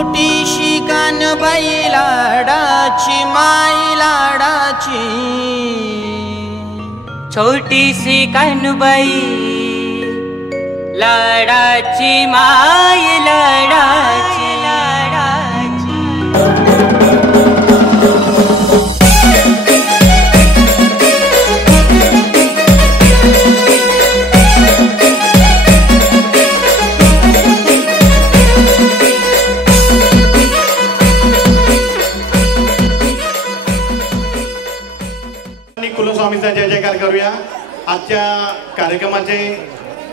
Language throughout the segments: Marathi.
छोटीशी कानबाई लाडाची माई लाडाची, छोटीशी कानबाई लाडाची माय लाडाची कुलस्वामीचा जय जयकार करूया। आजच्या कार्यक्रमाचे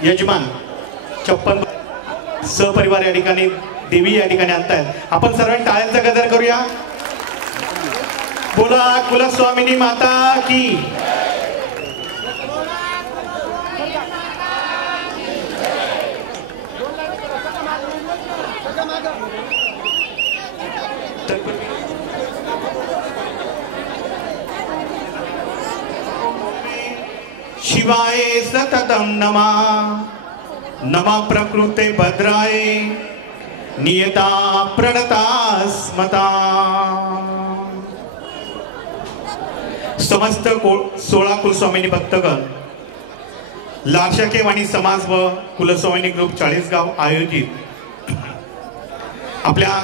यजमान 56 सहपरिवार या ठिकाणी देवी या ठिकाणी आणतायत। आपण सर्वांनी टाळ्यांचा गजर करूया। बोला कुलस्वामिनी माता की। शिवाय सततं नमः नमः प्रकृते भद्राय नियता प्रणता स्मता। समस्त 16 कुलस्वामिनी भक्तगण लाडशाके वाणी समाज व कुलस्वामिनी ग्रुप 40 गाव आयोजित आपल्या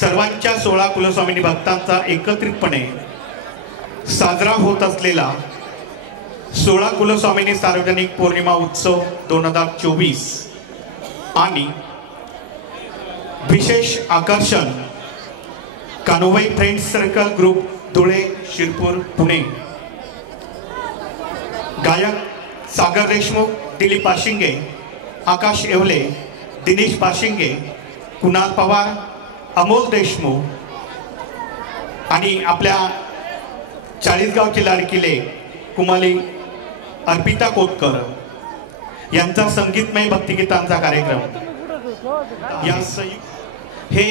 सर्वांच्या 16 कुलस्वामिनी भक्तांचा एकत्रितपणे साजरा होत असलेला 16 कुलस्वामिनी सार्वजनिक पौर्णिमा उत्सव 2024 आणि विशेष आकर्षण कान्होबाई friends circle group Dhule Shirpur Pune. गायक सागर देशमुख, दिलीप पाशिंगे, आकाश येवले, दिनेश पाशिंगे, कुणाल पवार, अमोल देशमुख आणि आपल्या 40 गावचे लाडकिले कुमारी अर्पिता कोतकर यांचा संगीतमय भक्तिगीतांचा कार्यक्रम। या हे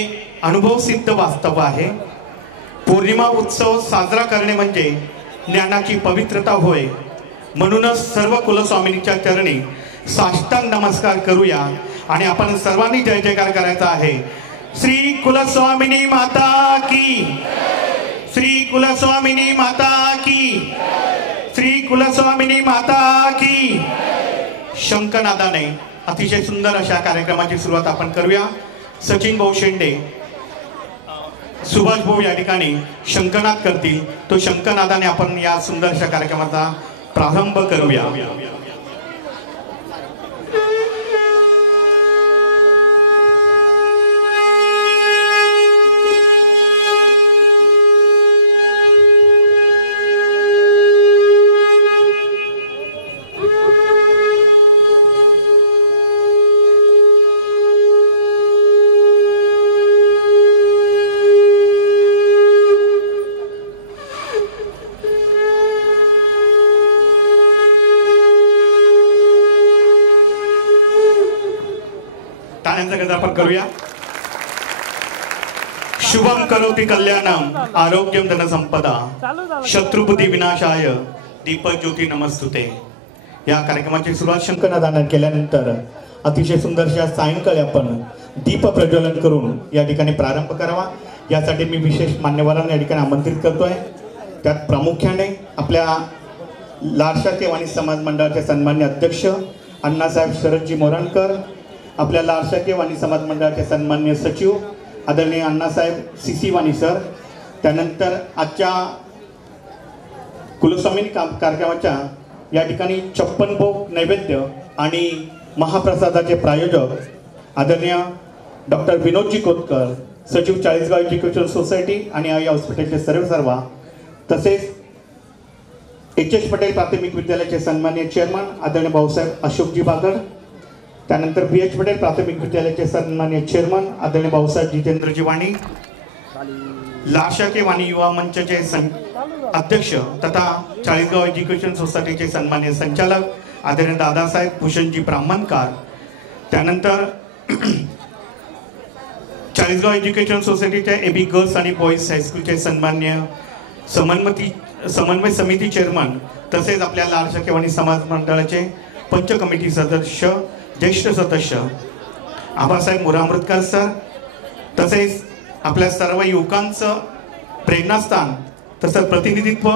अनुभव सिद्ध वास्तव आहे। पौर्णिमा उत्सव साजरा करणे म्हणजे ज्ञानाची पवित्रता होय। म्हणूनच सर्व कुलस्वामिनीच्या चरणी साष्टांग नमस्कार करूया आणि आपण सर्वांनी जय जयकार करायचा आहे। श्री कुलस्वामिनी माता की, श्री कुलस्वामिनी माता की, श्री कुलस्वामिनी माता की। शंखनादाने अतिशय सुंदर अशा कार्यक्रमाची सुरुवात आपण करूया। सचिन भाऊ शेंडे, सुभाष भाऊ या ठिकाणी शंखनाद करतील। तो शंखनादाने आपण या सुंदर अशा कार्यक्रमाचा प्रारंभ करूया। आपण करूया। शुभम करोति कल्याणम आरोग्यम धनसंपदा शत्रुबुद्धी विनाशाय दीपज्योती नमस्तुते। या कार्यक्रमाची सुरुवात शंखनादाने केल्यानंतर अतिशय सुंदरशा सायंकाळी आपण दीप प्रज्वलन करून या ठिकाणी प्रारंभ करावा। यासाठी मी विशेष मान्यवरांना या ठिकाणी आमंत्रित करतोय। त्यात प्रामुख्याने आपल्या लाडशाके वाणी समाज मंडळाचे सन्माननीय अध्यक्ष अण्णासाहेब शरदजी मोरणकर, आपल्या लाडशाके वाणी समाज मंडळाचे सन्माननीय सचिव आदरणीय अण्णासाहेब सीसी वाणी सर, त्यानंतर आजच्या कुलस्वामिनी कार्यक्रमाच्या या ठिकाणी 56 भोग नैवेद्य आणि महाप्रसादाचे प्रायोजक आदरणीय डॉक्टर विनोदजी कोतकर, सचिव 40 गाव एज्युकेशन सोसायटी आणि आई हॉस्पिटलचे सर्व तसेच HS पटेल प्राथमिक विद्यालयाचे सन्माननीय चेअरमन आदरणीय भाऊसाहेब अशोकजी बागड, त्यानंतर BH पटेल प्राथमिक विद्यालयाचे सन्माननीय चेअरमन आदरणीय भाऊसाहेब जितेंद्रजी वाणी, लाडशाके वाणी युवा मंचचे अध्यक्ष तथा 40 गाव एज्युकेशन सोसायटीचे सन्माननीय संचालक आदरणीय दादासाहेब भूषणजी ब्राह्मणकार, त्यानंतर 40 गाव एज्युकेशन सोसायटीच्या AB गर्ल्स आणि बॉईज हायस्कूलचे सन्माननीय समन्वय समिती चेअरमन तसेच आपल्या लाडशाके वाणी समाज मंडळाचे पंच कमिटी सदस्य ज्येष्ठ सदस्य आबासाहेब मुरामृतकर सर, तसेच आपल्या सर्व युवकांचं प्रेरणास्थान तसंच प्रतिनिधित्व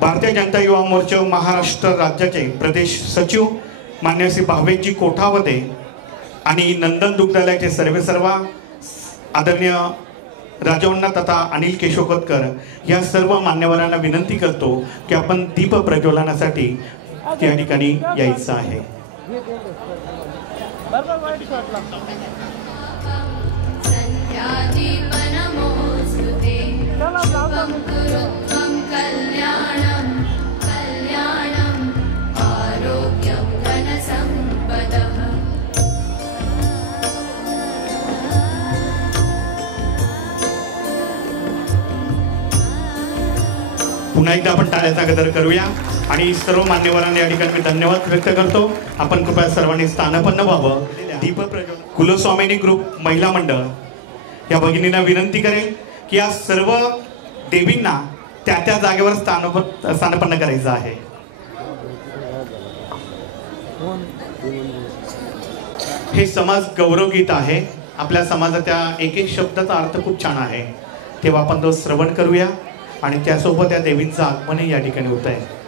भारतीय जनता युवा मोर्चा महाराष्ट्र राज्याचे प्रदेश सचिव मान्य श्री भावेशजी कोठावदे आणि नंदन दुग्धालयाचे सर्वेसर्वा आदरणीय राजवण्णा तथा अनिल केशवकोतकर या सर्व मान्यवरांना विनंती करतो की आपण दीप प्रज्वलनासाठी त्या ठिकाणी यायचं आहे. पुन्हा एकदा आपण टाळ्याचा गजर करूया आणि सर्व मान्यवरांना या ठिकाणी मी धन्यवाद व्यक्त करतो. आपण कृपया सर्वांनी स्थानापन्न व्हावं. दीप प्रज्वलन कुलस्वामिनी ग्रुप महिला मंडळ या भगिनींना विनंती करेल की या सर्व देवींना त्या त्या जागेवर स्थानापन्न करायचं आहे. हे समाज गौरव गीत आहे. आपल्या समाजाच्या एक एक शब्दाचा अर्थ खूप छान आहे, तेव्हा आपण तो श्रवण करूया आणि त्यासोबत त्या देवींचं आगमनही या ठिकाणी होत आहे.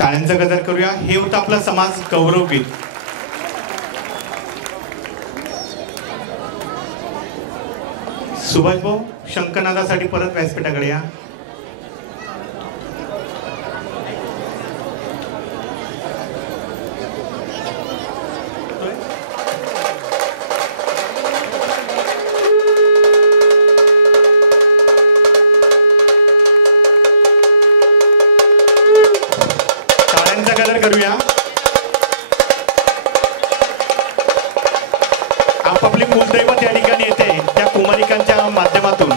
टाळ्यांचा गजर करूया. हे होतं आपला समाज गौरव गीत. सुभाष भाऊ शंखनादासाठी परत व्यासपीठाकडे या. गजर करूया. आपापली कुलदैवत या ठिकाणी येते त्या कुमारिकांच्या माध्यमातून.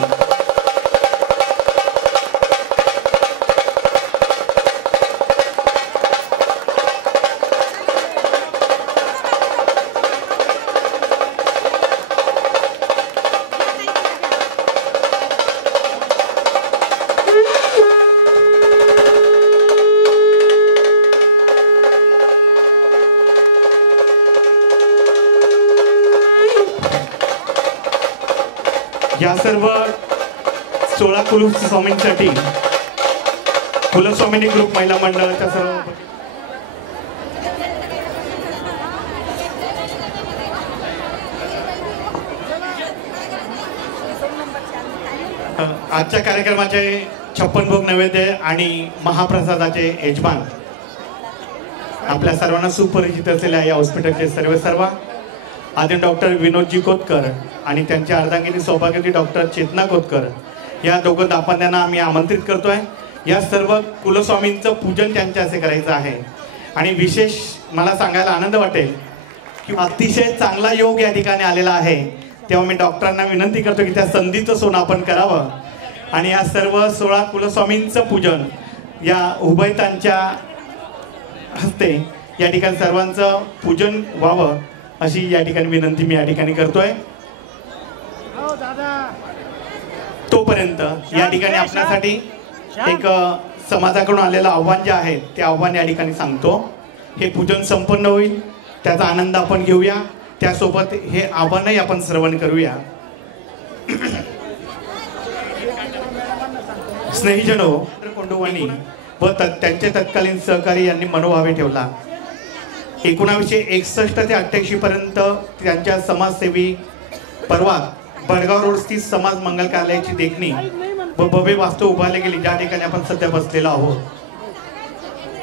या सर्व 16 कुलस्वामींसाठी कुलस्वामिनी ग्रुप महिला मंडळाच्या सर्व आजच्या कार्यक्रमाचे 56 भोग नैवेद्य आणि महाप्रसादाचे यजमान आपल्या सर्वांना सुपरिचित असलेल्या या हॉस्पिटलचे सर्व आधी डॉक्टर विनोदजी कोतकर आणि त्यांच्या अर्धांगिनी सौभाग्यवती डॉक्टर चेतना कोतकर या दोघं दाम्पत्यांना आम्ही आमंत्रित करतोय. या सर्व कुलस्वामींचं पूजन त्यांच्या असे करायचं आहे. आणि विशेष मला सांगायला आनंद वाटेल की अतिशय चांगला योग या ठिकाणी आलेला आहे. तेव्हा मी डॉक्टरांना विनंती करतो की त्या संधीचं सोनं आपण करावं आणि या सर्व 16 कुलस्वामींचं पूजन या उभयतांच्या हस्ते या ठिकाणी सर्वांचं पूजन व्हावं अशी या ठिकाणी विनंती मी या ठिकाणी करतोय. तोपर्यंत या ठिकाणी आपल्यासाठी एक समाजाकडून आलेलं आव्हान जे आहे ते आव्हान या ठिकाणी सांगतो. हे पूजन संपन्न होईल त्याचा आनंद आपण घेऊया. त्यासोबत हे आव्हानही आपण श्रवण करूया. स्नेहीजनो कोंडुवानी व त्यांचे तत्कालीन सहकारी यांनी मनोभावे ठेवला. 1961 ते 88 पर्यंत त्यांच्या समाजसेवी पर्वात बडगाव रोड स्थित समाज मंगल कार्यालयाची देखणी व भव्य वास्तू उभारली गेली ज्या ठिकाणी आपण सध्या बसलेलो आहोत.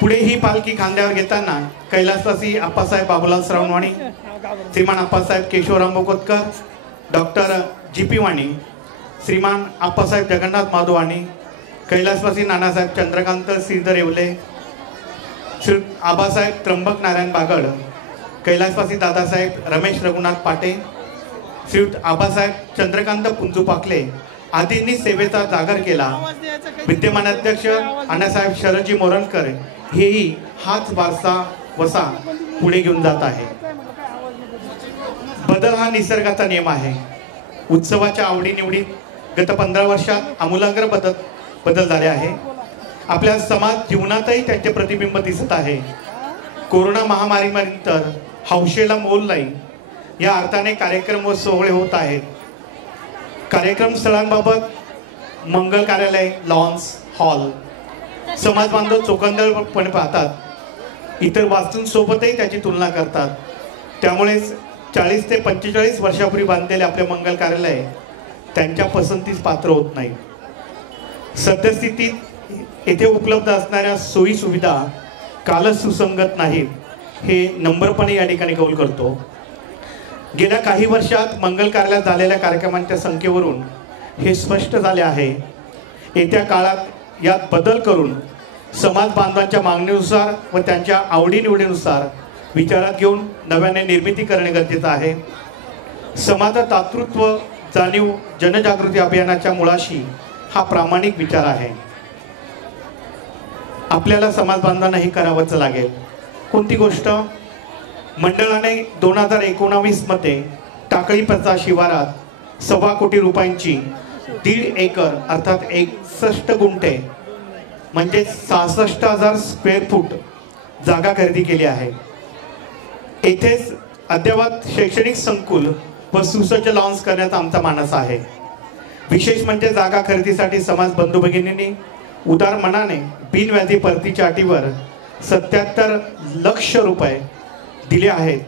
पुढे ही पालखी खांद्यावर घेताना कैलासवासी आप्पासाहेब बाबूलाल श्रावणवाणी, श्रीमान आप्पासाहेब केशवराम कोतकर, डॉक्टर जी.पी. वाणी, श्रीमान आप्पासाहेब जगन्नाथ माधव वाणी, कैलासवासी नानासाहेब चंद्रकांत श्रीधर येवले, श्री आबासाहेब त्र्यंबक नारायण बागड, कैलासवासी दादासाहेब रमेश रघुनाथ पाटे, श्री आबासाहेब चंद्रकांत पुंजू पाकले आदींनी सेवेचा जागर केला. विद्यमान अध्यक्ष अण्णासाहेब शरदजी मोरणकर हेही हाच वारसा वसा पुढे घेऊन जात आहे. बदल हा निसर्गाचा नियम आहे. उत्सवाच्या आवडीनिवडीत गत 15 वर्षात आमूलाग्र बदल झाले आहे. आपल्या समाज जीवनातही त्यांचे प्रतिबिंब दिसत आहे. कोरोना महामारीनंतर हौशेला मोल नाही या अर्थाने कार्यक्रम व सोहळे होत आहेत. कार्यक्रम स्थळांबाबत मंगल कार्यालय, लॉन्स, हॉल समाज बांधव चोखंदळपणे पाहतात. इतर वास्तूंसोबतही त्याची तुलना करतात. त्यामुळेच 40 ते 45 वर्षापूर्वी बांधलेले आपले मंगल कार्यालय त्यांच्या पसंतीस पात्र होत नाही. सद्यस्थितीत येथे उपलब्ध असणाऱ्या सोयी सुविधा कालच सुसंगत नाहीत हे नम्रपणे या ठिकाणी कबूल करतो. गेल्या काही वर्षात मंगल कार्यालयात झालेल्या कार्यक्रमांच्या संख्येवरून हे स्पष्ट झाले आहे. येत्या काळात यात बदल करून समाज बांधवांच्या मागणीनुसार व त्यांच्या आवडीनिवडीनुसार विचारात घेऊन नव्याने निर्मिती करणे गरजेचं आहे. समाज दातृत्व जाणीव जनजागृती अभियानाच्या मुळाशी हा प्रामाणिक विचार आहे. आपल्याला समाज बांधवांना हे करावंच लागेल. कोणती गोष्ट? मंडळाने 2019 मध्ये टाकळीपचा शिवारात 1.25 कोटी रुपयांची 1.5 एकर अर्थात 61 गुंठे म्हणजे 66,000 स्क्वेअर फूट जागा खरेदी केली आहे. येथेच अद्ययावत शैक्षणिक संकुल व सुसज्ज लॉन्स करण्याचा आमचा मानस आहे. विशेष म्हणजे जागा खरेदीसाठी समाज बंधू भगिनींनी उदार मनाने बिनव्याधी परतीच्या अटीवर 77 लाख रुपये दिले आहेत.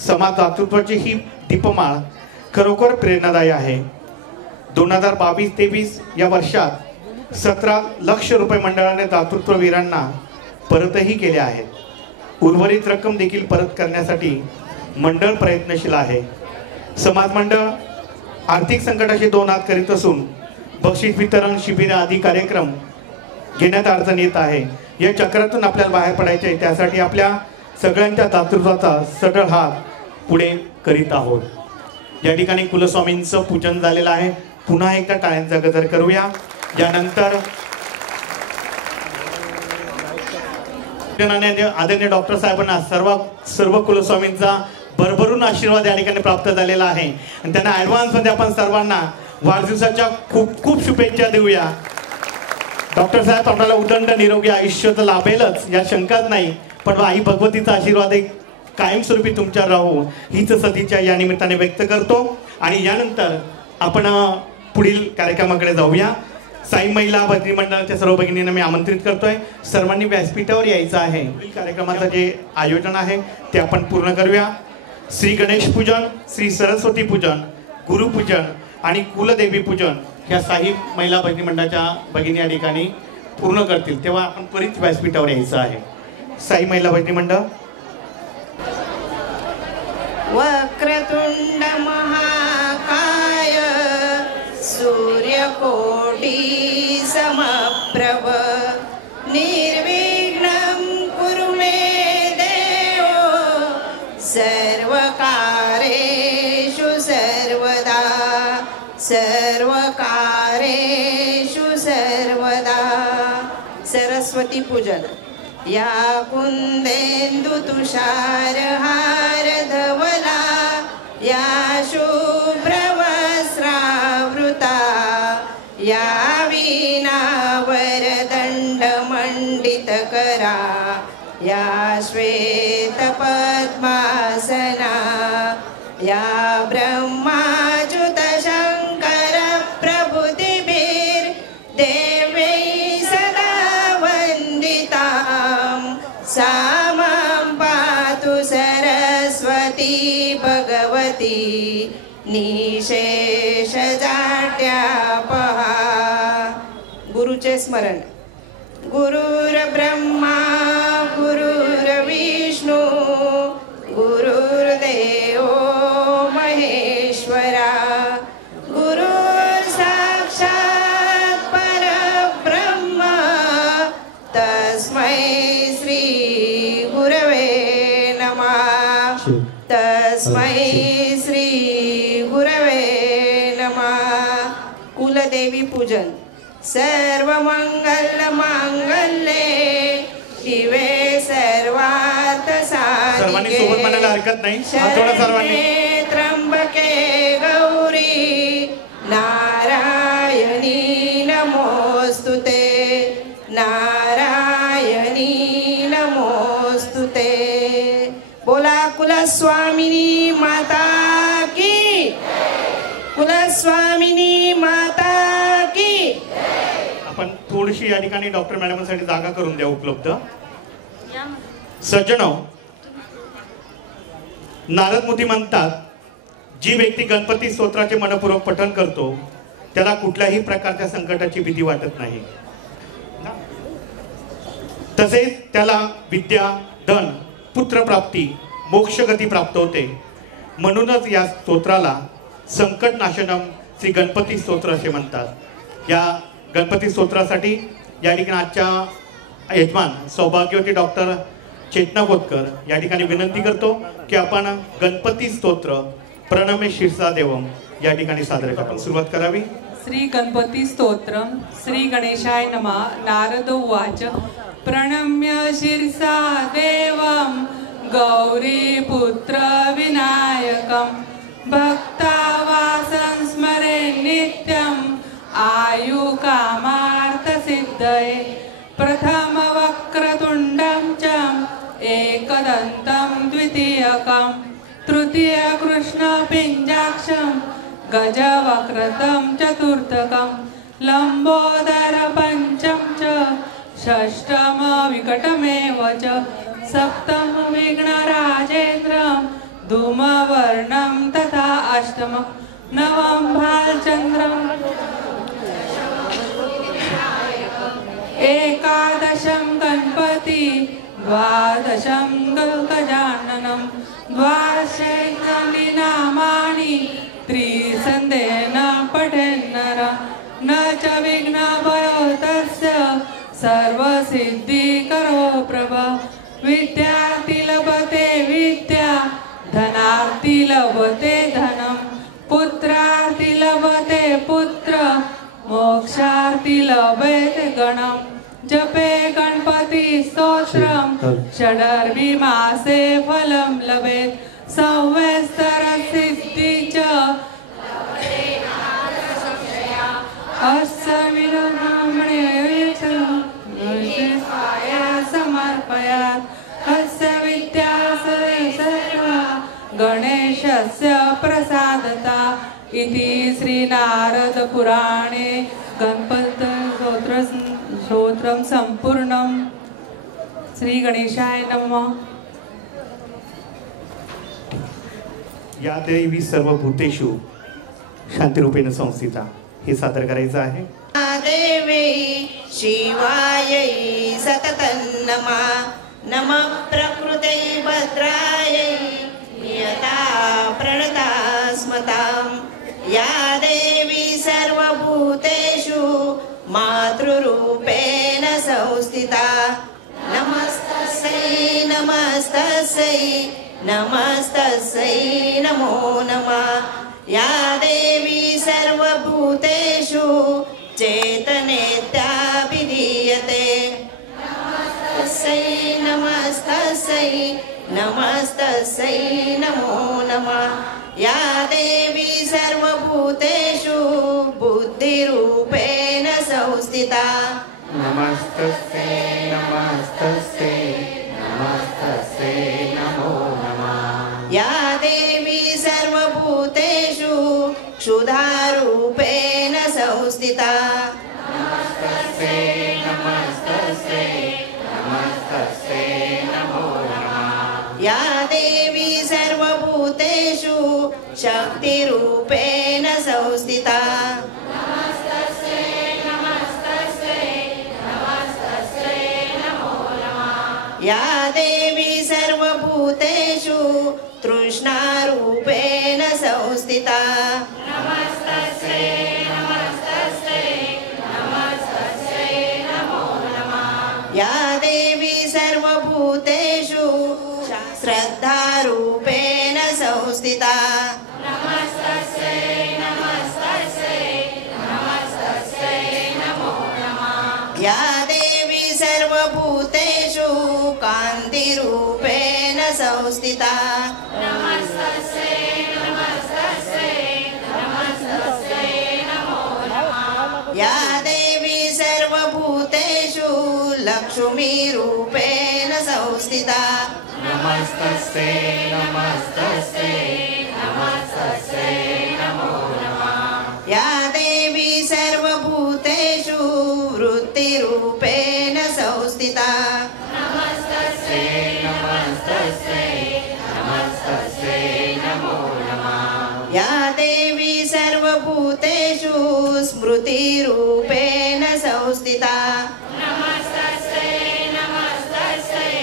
समाज दातृत्वाची ही दीपमाळ खरोखर प्रेरणादायी आहे. 2022-23 या वर्षात 17 लाख रुपये मंडळाने दातृत्ववीरांना परतही केले आहेत. उर्वरित रक्कम देखील परत करण्यासाठी मंडळ प्रयत्नशील आहे. समाज मंडळ आर्थिक संकटाशी 2 हात करीत असून बक्षीस वितरण शिबिर आदी कार्यक्रम घेण्यात अडचण येत आहे. या चक्रातून आपल्याला बाहेर पडायचे आहे. त्यासाठी आपल्या सगळ्यांच्या दातृत्वाचा सढळ हात पुढे करीत आहोत. या ठिकाणी कुलस्वामींचं पूजन झालेलं आहे. पुन्हा एकदा टाळ्यांचा गजर करूया. यानंतर आदरणीय डॉक्टर साहेबांना सर्व कुलस्वामींचा भरभरून आशीर्वाद या ठिकाणी प्राप्त झालेला आहे आणि त्यांना ॲडव्हान्स मध्ये आपण सर्वांना वाढदिवसाच्या खूप खूप शुभेच्छा देऊया. डॉक्टर साहेब आपल्याला उदंड निरोगी आयुष्य तर लाभेलच या शंकाच नाही, पण आई भगवतीचा आशीर्वाद एक कायमस्वरूपी तुमच्यावर राहू हीच सदिच्छा या निमित्ताने व्यक्त करतो. आणि यानंतर आपण पुढील कार्यक्रमाकडे जाऊया. साई महिला भजनी मंडळाच्या सर्व भगिनींना मी आमंत्रित करतोय. सर्वांनी व्यासपीठावर यायचं आहे. पुढील कार्यक्रमाचं जे आयोजन आहे ते आपण पूर्ण करूया. श्री गणेश पूजन, श्री सरस्वती पूजन, गुरुपूजन आणि कुलदेवी पूजन ह्या साई महिला भजनी मंडळाच्या भगिनी या ठिकाणी पूर्ण करतील. तेव्हा आपण त्वरित व्यासपीठावर यायचं आहे. साई महिला भजनी मंडळ. वक्रतुंड महाकाय सूर्यकोटि समप्रभ निर्विघ्नं कुरु मे देव सर्वकारेषु सर्वदा सर्वकारेषु सर्वदा. सरस्वती पूजन. या कुंदेंदु तुषार हार धवला या शुभ्रवस्त्रावृता या वीणा वरदंड मंडित करा या श्वेत पद्मासना या ब्रह्माच्युत शंकर प्रभुतिभिर देवै सदा वंदितां सामां पातु सरस्वती भगवती निशेष जाड्यापहा. गुरुचे स्मरण. गुरुर्ब्रह्मा गुरुर्विष्णू गुरुर्देवो महेश्वरा गुरुर्साक्षात् परब्रह्म तस्मै श्री गुरवे नमः. तस्मै श्री गुरवे नमः. कुलदेवी पूजन. सर्वमंगल मांगल्ये शिवे सर्वार्थ सर्वांनी सोबत म्हणायला हरकत नाही. सर्वांनी त्र्यंबके गौरी नारायणी नमोस्तुते नारायणी नमोस्तुते. बोला कुलस्वामिनी माता की. कुलस्वामिनी माता की. आपण थोडीशी या ठिकाणी डॉक्टर मॅडमसाठी जागा करून द्या उपलब्ध. सज्जनो, नारद मुनी म्हणतात जी व्यक्ती गणपती स्तोत्राचे मनपूर्वक पठण करतो त्याला कुठल्याही प्रकारच्या संकटाची भीती वाटत नाही. तसेच त्याला विद्या, धन, पुत्रप्राप्ती, मोक्षगती प्राप्त होते. म्हणूनच या स्तोत्राला संकटनाशनम श्री गणपती स्तोत्र असे म्हणतात. या गणपती स्तोत्रासाठी या ठिकाणी आजच्या यजमान सौभाग्यवती डॉक्टर चेतना कोतकर या ठिकाणी विनंती करतो की आपण गणपती स्तोत्र प्रणमे शीर्षा देवम या ठिकाणी सादर आपण सुरुवात करावी. श्री गणपती स्तोत्रम. श्री गणेशाय नमः. नारद उवाच. प्रणम्य शीर्षा देवम गौरी पुत्र विनायकम भक्तावासं स्मरे नित्यं आयु कामार्थ सिद्धये. प्रथम वक्रतुंडं च एकदन्तं द्वितीयकं तृतीय कृष्ण पिंजाक्षं गजवक्रतं चतुर्थकं लंबोदर पंचम च षष्ठम विकटमेव च सप्तम विघ्नराजेन्द्रं धूमवर्णं तथा अष्टमं नवम भालचन्द्रं एकादशं गणपति द्वादशं गजाननं द्वादशानि नामानि त्रिसन्देन पठेन्नर न च विघ्नभयो तस्य सर्व सिद्धी करो प्रभ विद्यार्थी लभते विद्या धनार्थी लभते धनम पुत्रार्थी लभते पुत्र मोक्षार्थी लभते गणम जपे गणपती स्तोत्रम षडर्वी मासे फलम लभेत सौवेस्तर सिद्धीच समर्पयात् अस्य विद्यासरे सर्वा गणेशस्य प्रसादता इति श्री नारद पुराणे गणपत स्तोत्रम संपूर्णम. श्री गणेशाय नमः. या देवी सर्व भूतेषु शांतिरूपेण संस्थिता हे सादर करायचं आहे. देवी शिवायै सततं नमः नमः प्रकृते भद्रायै नियता प्रणता स्मतां या देवी सर्वभूतेषु मातृरूपेण संस्थिता नमस्तस्यै नमस्तस्यै नमस्तस्यै नमो नमः या देवी सर्वभूतेषु चेतनेत्या विधीयते नमस्तस्यै नमस्तस्यै नमस्तस्यै नमो नमः या देवी सर्वभूतेषु बुद्धिरूपेण संस्थिता नमस्तस्यै नमस्तस्यै नमस्तस्यै नमो नमः या देवी सर्वभूतेषु क्षुधारूपेण संस्थिता नमस्तस्यै नमस्तस्यै नमस्तस्यै नमो नमः या देवी सर्वभूतेषु शक्तिरूपेण संस्थिता नमस्तस्यै नमस्तस्यै नमस्तस्यै नमो नमः या देवी सर्वभूतेषु तृष्णारूपेण संस्थिता नमस्तस्यै नमस्तस्यै नमस्तस्यै नमो नमः या देवी सर्वभूतेषु श्रद्धारूपेण संस्थिता नमस्तस्यै नमस्तस्यै नमस्तस्यै नमो नमः या देवी सर्वभूतेषु कान्तिरूपेण संस्थिता नमस्तस्यै नमस्तस्यै नमस्तस्यै नमो नमः या देवी सर्वभूतेषु लक्ष्मीरूपेण संस्थिता नमस्तस्यै नमस्तस्यै नमस्तस्यै नमो नमः या देवी सर्वभूतेषु वृत्तिरूपेण संस्थिता नमस्तस्यै नमस्तस्यै नमस्तस्यै नमो नमः या देवी सर्वभूतेषु स्मृतिरूपेण संस्थिता नमस्तस्यै नमस्तस्यै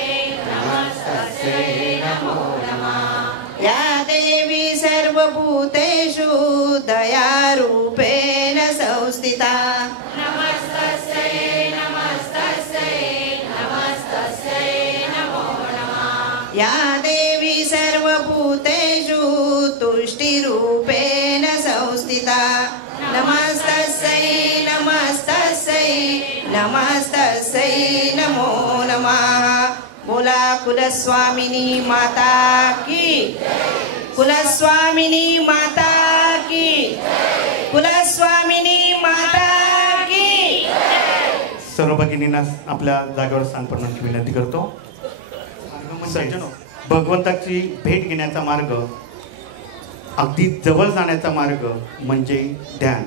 नमस्तस्यै नमो नमः या देवी सर्वभूतेषु दयारूपेण संस्थिता नमस्तस्यै नमस्तस्यै नमस्तस्यै नमो नमः या देवी सर्वभूतेषु तुष्टिरूपेण संस्थिता नमस्तस्यै नमस्तस्यै नमस्तस्यै नमो नमः. बोला कुलस्वामिनी माता की कुलस्वामिनी माता की कुलस्वामिनी माता की. सर्व भगिनींना आपल्या जागेवर स्थान करण्याची विनंती करतो. सज्जनो, भगवंताची भेट घेण्याचा मार्ग, अगदी जवळ जाण्याचा मार्ग म्हणजे ध्यान.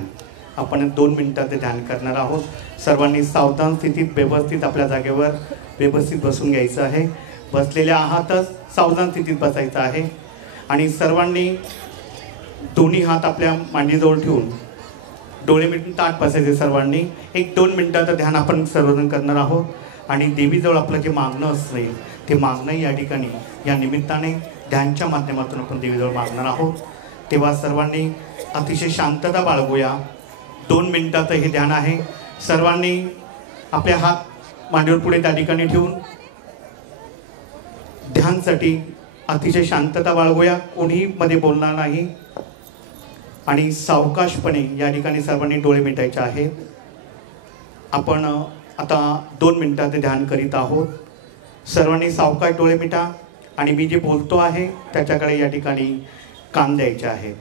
आपण 2 मिनिटात ध्यान करणार आहोत. सर्वांनी सावधान स्थितीत व्यवस्थित आपल्या जागेवर व्यवस्थित बसून घ्यायचं आहे. बसलेल्या आहातच सावधान स्थितीत बसायचं आहे आणि सर्वांनी दोन्ही हात आपल्या मांडीजवळ ठेवून डोळे मिटून ताट बसायचे. सर्वांनी 1-2 मिनिटाचं ध्यान आपण सर्वजण करणार आहोत आणि देवीजवळ आपलं जे मागणं असेल ते मागणं या ठिकाणी या निमित्ताने ध्यानच्या माध्यमातून आपण देवीजवळ मागणार आहोत. तेव्हा सर्वांनी अतिशय शांतता बाळगूया. 2 मिनिटाचं हे ध्यान आहे. सर्वांनी आपले हात मांडीवर पुढे त्या ठिकाणी ठेवून ध्यानसाठी अतिशय शांतता बाळगूया, कोणीही मध्ये बोलणार नाही आणि सावकाशपणे या ठिकाणी सर्वांनी डोळे मिटायचे आहेत. आपण आता 2 मिनिटात ध्यान करीत आहोत. सर्वांनी सावकाश डोळे मिटा आणि मी जे बोलतो आहे त्याच्याकडे या ठिकाणी कान द्यायचे आहे.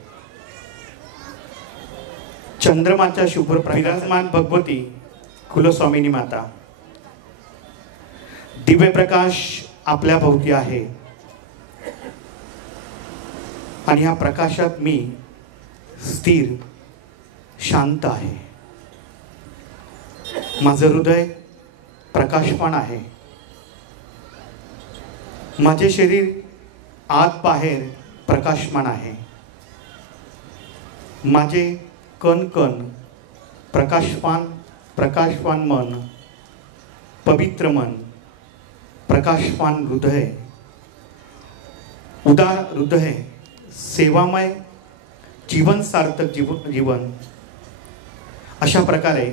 चंद्रमाच्या शुभ्र विराजमान भगवती कुलस्वामिनी माता, दिव्य प्रकाश आपल्या भोवती आहे आणि या प्रकाशात मी स्थिर शांत आहे. माझं हृदय प्रकाशमान आहे. माझे शरीर आत बाहेर प्रकाशमान आहे. माझे कण कण प्रकाशवान मन, पवित्र मन, प्रकाशवान हृदय, उदार हृदय, सेवामय जीवन, सार्थक जीवन. अशा प्रकारे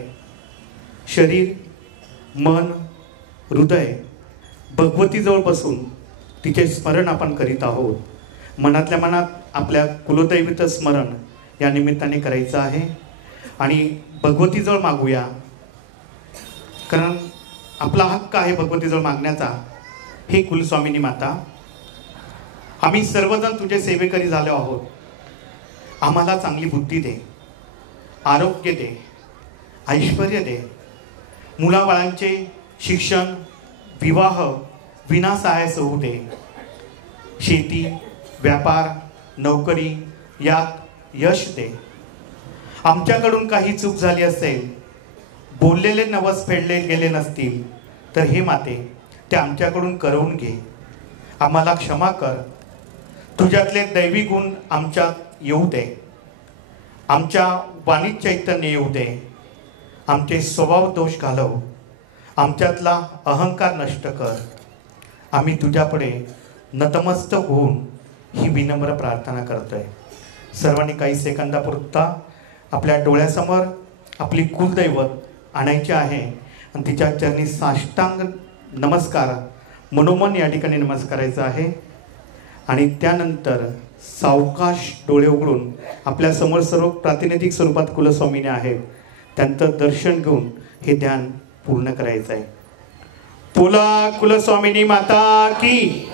शरीर, मन, हृदय भगवतीजवळ बसून तिचे स्मरण आपण करीत आहोत. मनातल्या मनात आपल्या कुलदैवत स्मरण या निमित्ताने करायचं आहे आणि भगवतीजवळ मागूया, कारण आपला हक्क आहे भगवतीजवळ मागण्याचा. हे कुलस्वामिनी माता, आम्ही सर्वजण तुझे सेवेकरी झालो आहोत. आम्हाला चांगली बुद्धी दे, आरोग्य दे, ऐश्वर्य दे. मुलाबाळांचे शिक्षण, विवाह विनासायास होऊ दे. शेती, व्यापार, नोकरी यात यश दे. आमच्याकडून काही चूक झाली असेल, बोललेले नवस फेडले गेले नसतील तर हे माते ते आमच्याकडून करवून घे. आम्हाला क्षमा कर. तुझ्यातले दैवी गुण आमच्यात येऊ दे. आमच्या वाणीत चैतन्य येऊ दे. आमचे स्वभाव दोष घालव. आमच्यातला अहंकार नष्ट कर. आम्ही तुझ्यापुढे नतमस्तक होऊन ही विनम्र प्रार्थना करतोय. सर्वांनी काही सेकंदापुरता आपल्या डोळ्यासमोर आपली कुलदैवत आणायची आहे आणि तिच्या चरणी साष्टांग नमस्कार मनोमन या ठिकाणी नमस्कारायचा आहे. आणि त्यानंतर सावकाश डोळे उघडून आपल्या समोर सर्व प्रातिनिधिक स्वरूपात कुलस्वामिनी आहेत त्यांचं दर्शन घेऊन हे ध्यान पूर्ण करायचं आहे. बोला कुलस्वामिनी माता की.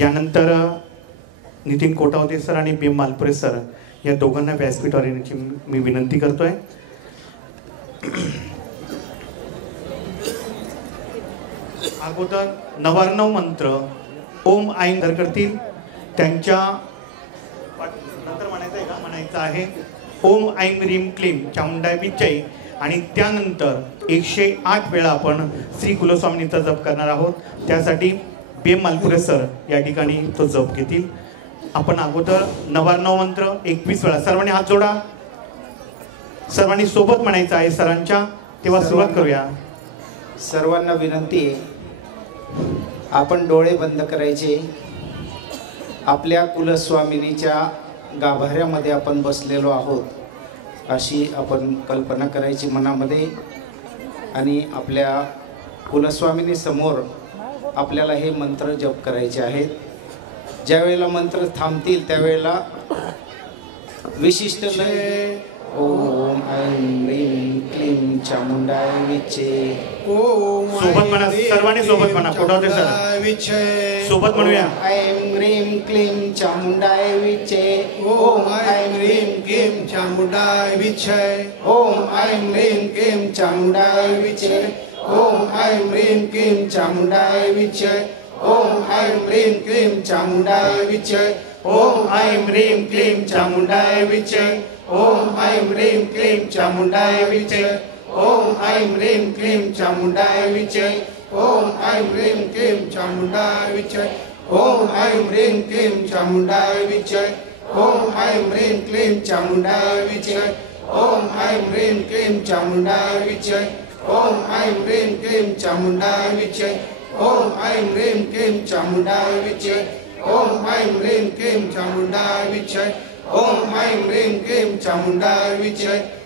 यानंतर नितीन कोटावते सर आणि बी मालपुरे सर या दोघांना व्यासपीठावर येण्याची मी विनंती करतोय. अगोदर नवार्णव मंत्र ओम ऐं करतील. त्यांच्या नंतर म्हणायचं आहे ओम ऐं ह्रीं क्लीं चामुंडाय विच्चय. आणि त्यानंतर 108 वेळा आपण श्री कुलस्वामिनीचा जप करणार आहोत. त्यासाठी बी मालपुरे सर या ठिकाणी तो जप घेतील. आपण अगोदर नवार्णव मंत्र 21 वेळा सर्वांनी हात जोडा. सर्वांनी सोबत म्हणायचं आहे सरांच्या. तेव्हा सुरुवात करूया. सर्वांना विनंती आहे, आपण डोळे बंद करायचे. आपल्या कुलस्वामिनीच्या गाभाऱ्यामध्ये आपण बसलेलो आहोत अशी आपण कल्पना करायची मनामध्ये. आणि आपल्या कुलस्वामिनी समोर आपल्याला हे मंत्र जप करायचे आहेत. ज्यावेळेला मंत्र थांबतील त्यावेळेला विशिष्ट लय ओम ऐं ह्रीं क्लीं चामुंडाय विच्चे. सोबत म्हणा, सर्वांनी सोबत म्हणा. कोटावते सर सोबत म्हणूया. ऐं ह्रीं क्लीं चामुंडाय विच्चे. ओम ऐं ह्रीं क्लीं चामुंडाय विच्चे. ओम ऐं ह्रीं क्लीं चामुंडाय विच्चे. ओम ऐं ह्रीं क्लीं चामुंडाय विच्चे. ओम ऐं ह्रीं क्लीं चामुंडाय विच्चे. ओम ऐं ह्रीं क्लीं चामुंडाय विच्चे. ओम ऐं ह्रीं क्लीं चामुंडाय विच्चे. ओम ऐं ह्रीं क्लीं चामुंडाय विच्चे. ओम ऐं ह्रीं क्लीं चामुंडाय विच्चे. ओम ऐं ह्रीं क्लीं चामुंडाय विच्चे. ओम ऐं ह्रीं क्लीं चामुंडाय विच्चे. ओम ऐं ह्रीं क्लीं चामुंडाय विच्चे. ओम ऐं ह्रीं क्लीं चामुंडाय विच्चे. ओम ऐं ह्रीं क्लीं चामुंडाय विच्चे. ओम ऐं ह्रीं क्लीं चामुंडाय विच्चे. ओम ऐं ह्रीं क्लीं चामुंडाय विच्चे.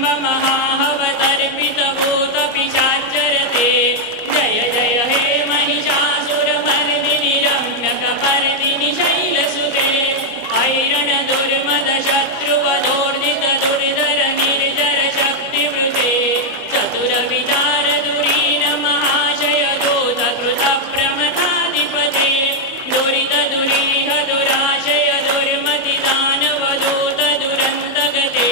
जम्ब महाहवतर्पितभूतपिशाचरते जय जय हे महिषासुरमर्दिनि रम्यकपर्दिनि शैलसुते ऐरण दुर्मद शत्रुवधोर्जित दुर्धर निर्जर शक्तिवृते चतुर विचार दुरीन महाशय दूत कृत प्रमथाधिपते दुरित दुरीह दुराशय दुर्मति दानव दूत दुरन्तगते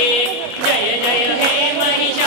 जय जय हे महिष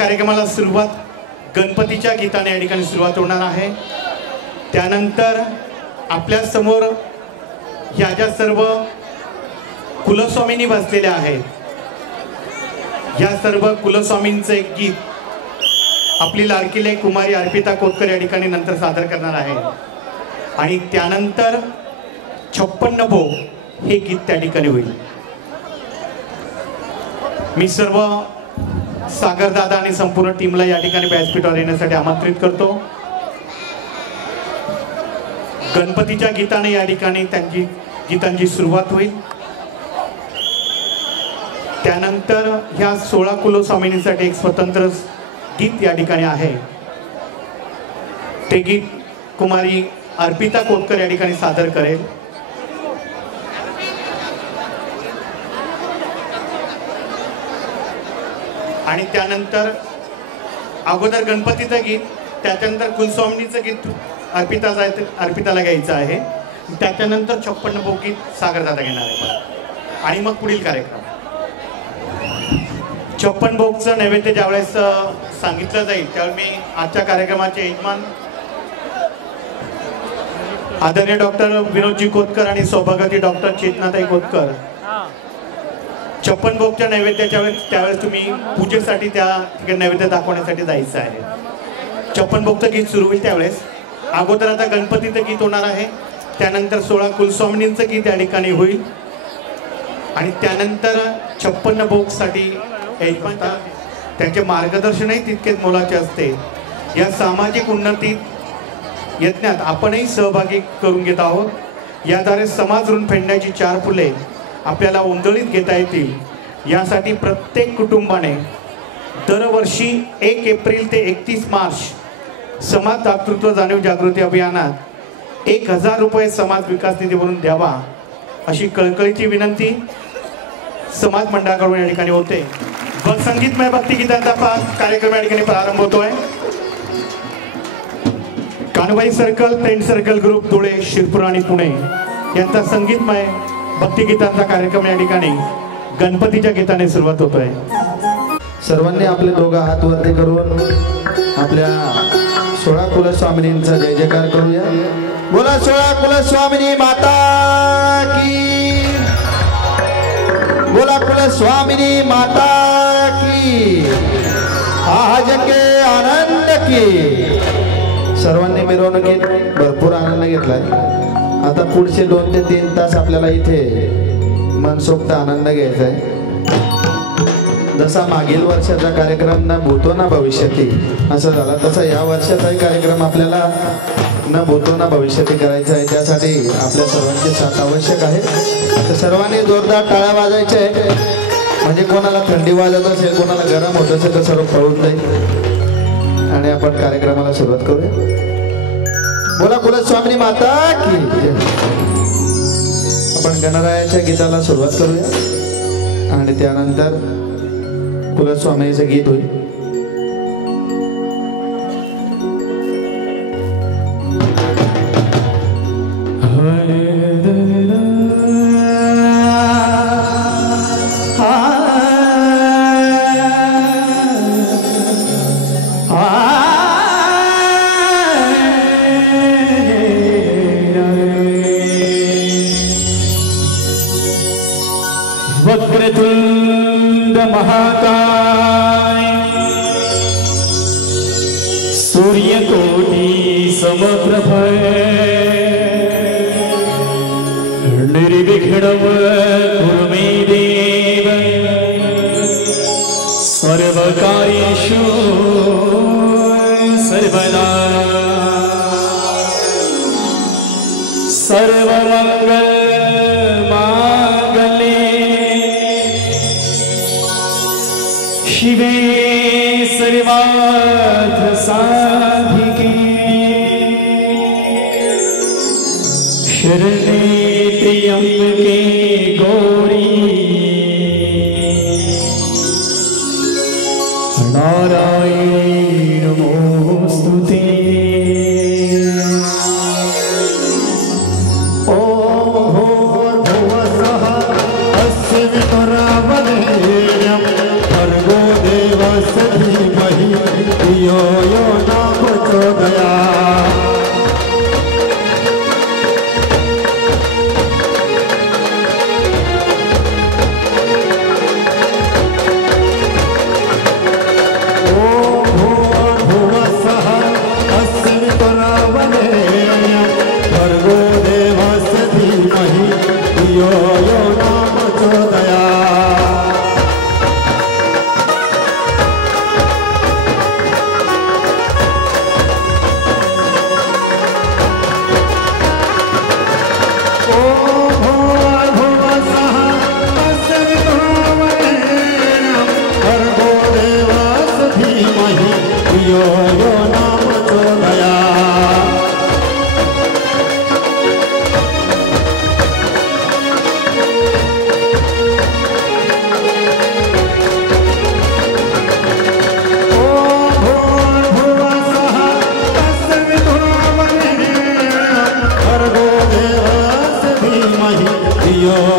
कार्यक्रमाला सुरुवात गणपतीच्या गीताने या ठिकाणी सुरुवात होणार आहे. त्यानंतर आपल्या समोर ह्या ज्या सर्व कुलस्वामिनी बसलेल्या आहेत, या सर्व कुलस्वामींचं एक गीत आपली लाडकीले कुमारी अर्पिता कोतकर या ठिकाणी नंतर सादर करणार आहे. आणि त्यानंतर 56 भोग हे गीत त्या ठिकाणी होईल. मी सर्व सागर दादा आणि संपूर्ण टीमला या ठिकाणी व्यासपीठावर येण्यासाठी आमंत्रित करतो. गणपतीच्या गीताने या ठिकाणी त्यांची गीतांची सुरुवात होईल. त्यानंतर ह्या 16 कुलस्वामिनींसाठी एक स्वतंत्र गीत या ठिकाणी आहे. ते गीत कुमारी अर्पिता कोतकर या ठिकाणी सादर करेल. आणि त्यानंतर अगोदर गणपतीचं गीत, त्याच्यानंतर कुलस्वामिनीचं गीत अर्पिताला घ्यायचं आहे. त्याच्यानंतर 56 भोग गीत सागरदादा घेणार आहे. आणि मग पुढील कार्यक्रम 56 भोगचं नैवेद्य ज्यावेळेस सांगितलं जाईल त्यावेळी मी आजच्या कार्यक्रमाचे यजमान आदरणीय डॉक्टर विनोदजी कोतकर आणि सौभाग्यवती डॉक्टर चेतनाताई कोतकर 56 भोगच्या नैवेद्याच्या वेळेस त्यावेळेस तुम्ही पूजेसाठी त्या नैवेद्य दाखवण्यासाठी जायचं आहे. 56 भोगचं गीत सुरू होईल. त्यावेळेस अगोदर आता गणपतीचं गीत होणार आहे. त्यानंतर 16 कुलस्वामिनींचं गीत या ठिकाणी होईल. आणि त्यानंतर 56 भोगसाठी यजमान त्यांचे मार्गदर्शनही तितकेच मोलाचे असते. या सामाजिक उन्नती यज्ञात आपणही सहभागी करून घेत आहोत. याद्वारे समाज ऋण फेडण्याची 4 फुले आपल्याला उंजळीत घेता येतील यासाठी प्रत्येक कुटुंबाने दरवर्षी 1 एप्रिल ते 31 मार्च समाज दातृत्व जाणीव जागृती अभियानात 1000 रुपये समाज विकास निधी म्हणून द्यावा अशी कळकळीची विनंती समाज मंडळाकडून या ठिकाणी होते. संगीतमय भक्तिगीतांचा कार्यक्रम या ठिकाणी प्रारंभ होतोय. Kanbai circle friend circle group Dhule, Shirpur आणि पुणे यांचा संगीतमय भक्तिगीतांचा कार्यक्रम या ठिकाणी गणपतीच्या गीताने सुरुवात होतोय. सर्वांनी आपले दोघं हात वरती करून आपल्या 16 कुलस्वामिनींचा जय जयकार करूया. बोला 16 कुलस्वामिनी माता की, बोला कुलस्वामिनी माता की, आज के आनंद की. सर्वांनी मिरवणुकीत भरपूर आनंद घेतलाय. आता पुढचे 2 ते 3 तास आपल्याला इथे मनसोक्त आनंद घ्यायचा आहे. जसा मागील वर्षाचा कार्यक्रम न भूतो ना भविष्यती असं झाला, तसा या वर्षाचाही कार्यक्रम आपल्याला न भूतो ना भविष्यती करायचा आहे. त्यासाठी आपल्या सर्वांची साथ आवश्यक आहे. तर सर्वांनी जोरदार टाळ्या वाजायच्या आहे. म्हणजे कोणाला थंडी वाजत असेल, कोणाला गरम होत असेल तर सर्व पळून जाईल. आणि आपण कार्यक्रमाला सुरुवात करूया. बोला कुलस्वामिनी माता की. आपण गणरायाच्या गीताला सुरुवात करूया आणि त्यानंतर कुलस्वामीचं गीत होईल. वक्रतुंड महाकाय सूर्यकोटि समप्रभ निर्विघ्नं कुरु मे देव सर्वकार्येषु सर्वदा. सर्वमंगल शिवे सर्वार्थ साधिके शरणे त्र्यंबके गौरी नारायणी नमोस्तुते. ओम भूर्भुवस्सुः अस्य वितुरावरेण्यं भर्गो देवस्य धीमहि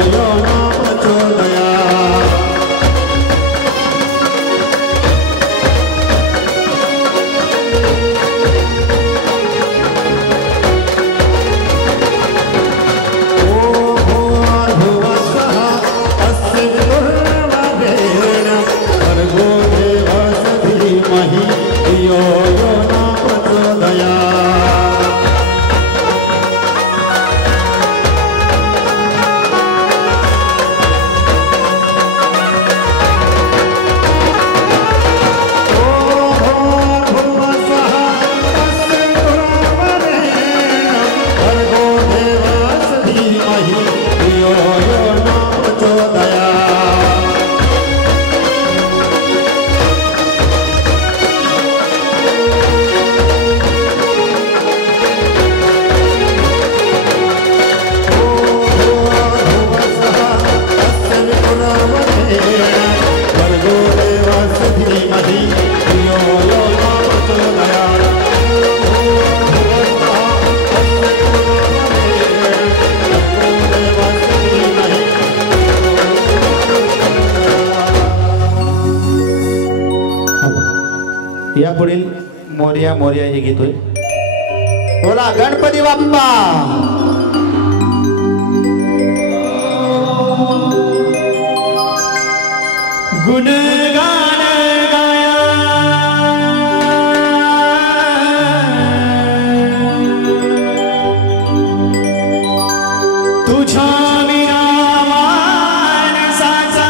यो न प्रचोदया या पुढील मोरया मोरया हे गीत होय. बोला गणपती बाप्पा. गुणगान गाया तुझ्या विना मानसाचा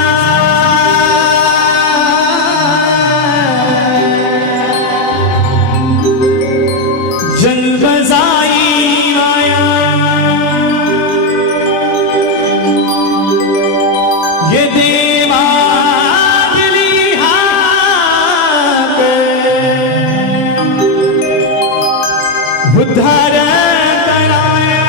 जन्म जाई माया ये देवा दिली हाक उद्धार कराया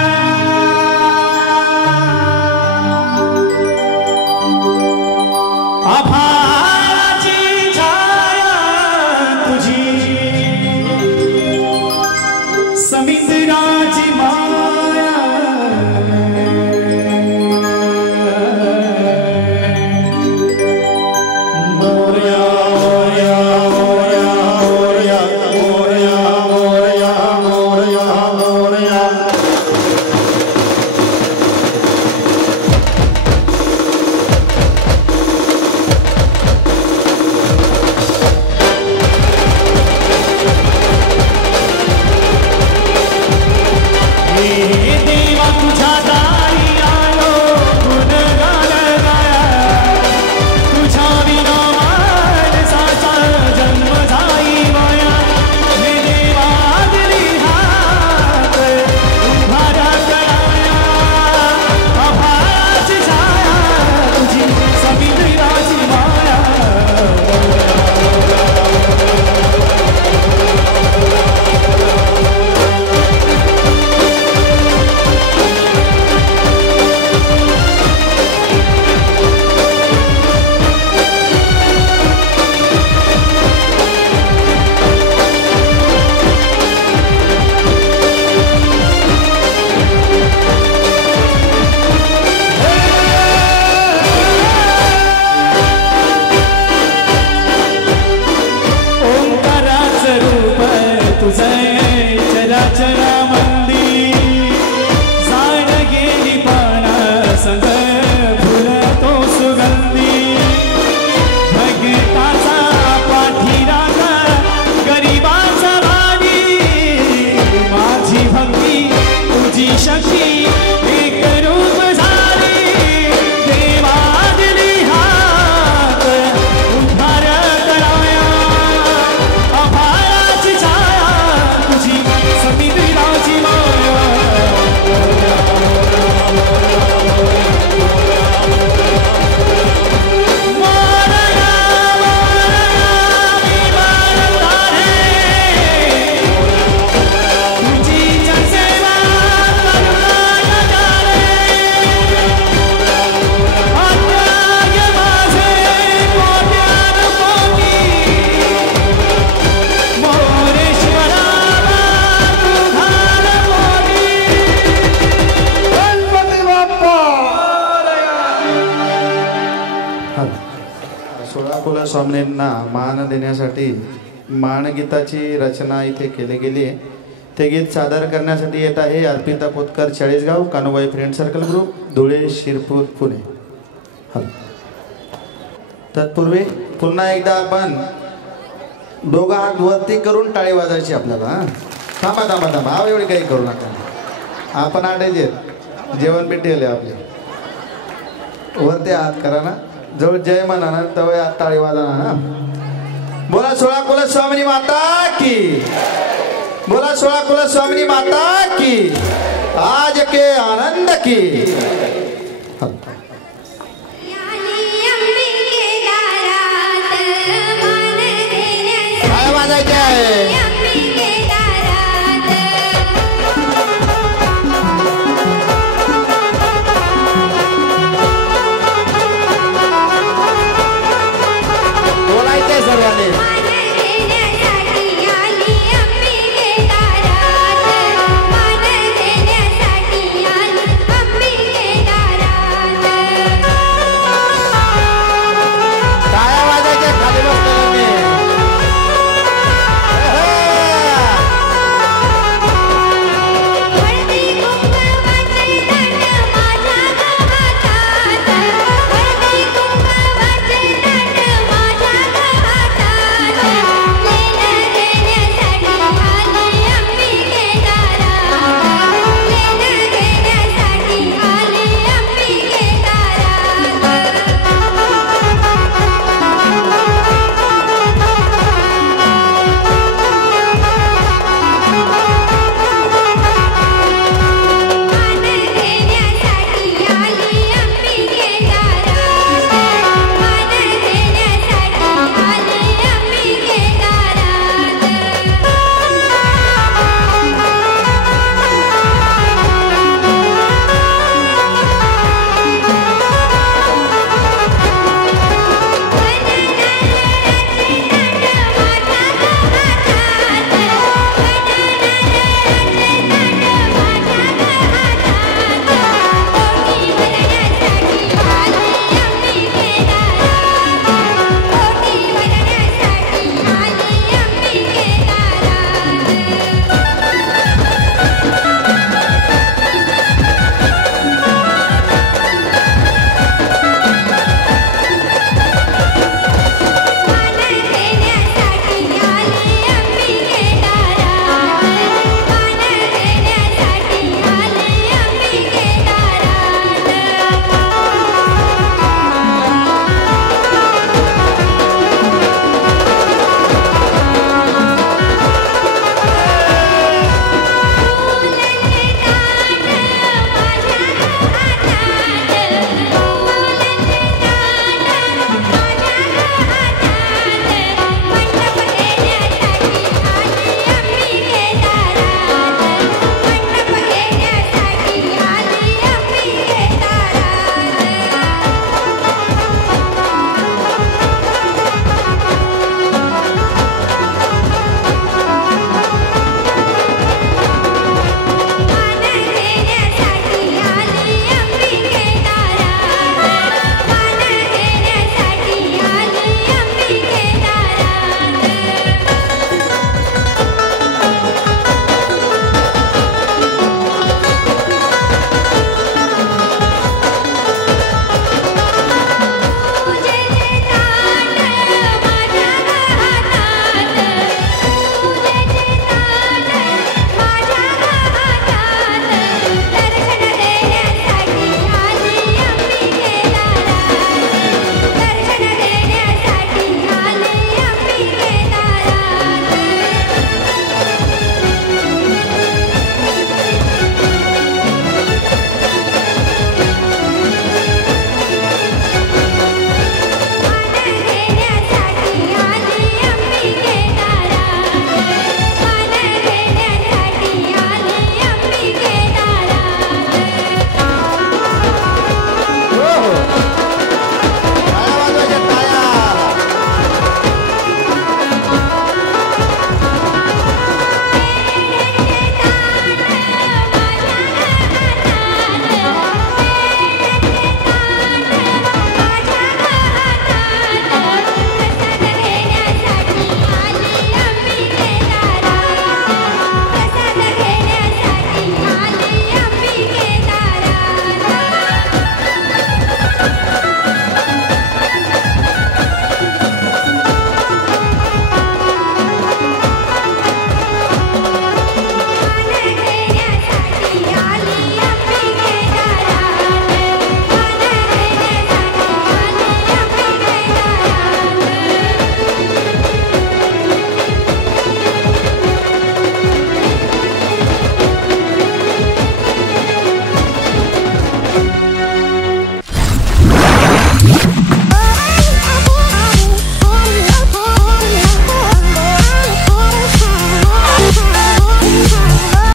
आभाळाची छाया तुझी समुद्राची माया कुलस्वामींना मान देण्यासाठी मानगीताची रचना इथे केली गेली आहे. ते गीत सादर करण्यासाठी येत आहे Arpita Kotkar, Chalisgaon, Kanubai friend circle group, Dhule, Shirpur, Pune. तत्पूर्वी पुन्हा एकदा आपण दोघं हात वरती करून टाळी वाजायची आपल्याला. थांबा थांबा थांबा, हा एवढी काही करू नका. आपण आठायचे जेवण भेटेल आपले. वरती हात करा ना, जवळ जय म्हणा ना, तवय हात टाळी वाजा ना. बोला 16 कुलस्वामिनी माता की, बोला 16 कुलस्वामिनी माता की, आज के आनंद की.